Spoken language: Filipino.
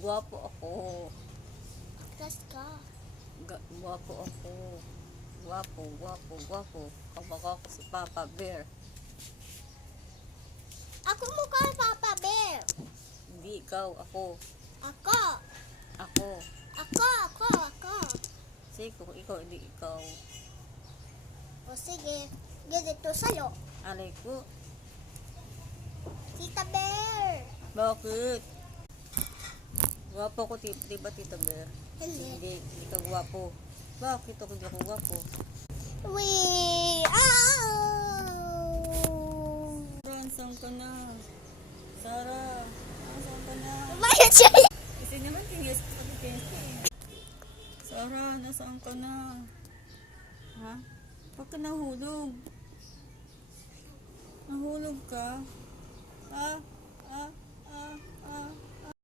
Gwapo ako. Actress ka. Gwapo ako. Gwapo. Kamukha ko si Papa Bear. Ako mukha ni Papa Bear. Hindi ikaw, ako. Ako. Ako. Ako. Sige, kung ikaw, hindi ikaw. O sige, ganito sa'yo. Alay ko. Tita Bear. Bakit? Gwapo ko, di ba Tita Bear? Hindi. Hindi ka gwapo. Bakit ako hindi ako gwapo? Wee! Saan ka na? Sarah, saan ka na? Umayos siya. Kasi naman tingis ko Sarah, nasaan ka na? Ha? Bakit ka nahulog? Nahulog ka? Ah.